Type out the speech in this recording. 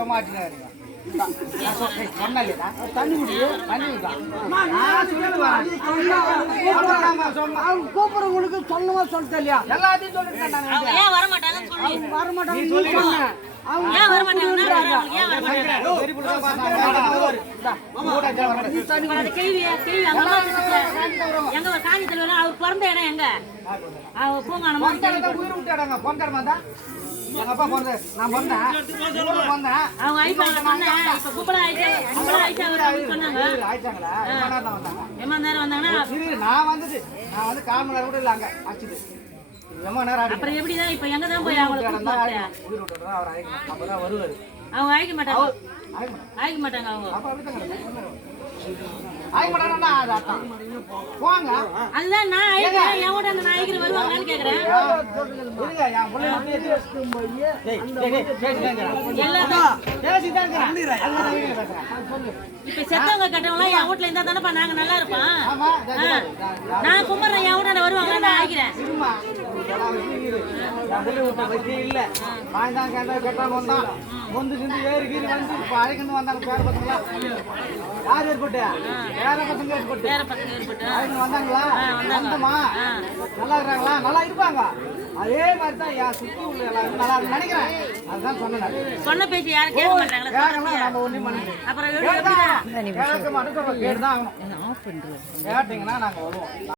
சும்மா ஆச்சுனாருங்க தண்ணி கூப்பிடுறவங்களுக்கு சொல்லவா சொல்லிட்டு இல்லையா எல்லாத்தையும் சொல்லிட்டு வரமாட்டாங்க அப்புறம் எப்படிதான் இப்ப எங்கதான் போய் அவங்க ஆயிக்க மாட்டாங்க அவங்க அதுதான் நான் ஆயிக்கிறேன் வருவாங்கன்னு கேக்குறேன். இப்ப செத்தவங்க கட்டவங்க என் வீட்டுல இருந்தா தானே நாங்க நல்லா இருப்போம். நான் கும்பிடுறேன் என் வீட்டாண்ட வருவாங்க நான் ஆயிக்கிறேன். யார் ஏற்பட்டு வேற பசங்க ஏற்பட்டு வந்தாங்களா வந்தமா நல்லா இருக்காங்களா நல்லா இருப்பாங்க. அதே மாதிரி தான் என் சுத்தி உள்ள எல்லாரும் நல்லா நினைக்கிறேன். அதுதான் சொன்னேன். சொன்ன பேச்சு யாரும் கேட்க மாட்டாங்களா? நம்ம ஒண்ணும் பண்ண அப்புறம் கேட்க மாட்டோம். கேட்டுதான் ஆகணும். கேட்டீங்கன்னா நாங்க வருவோம்.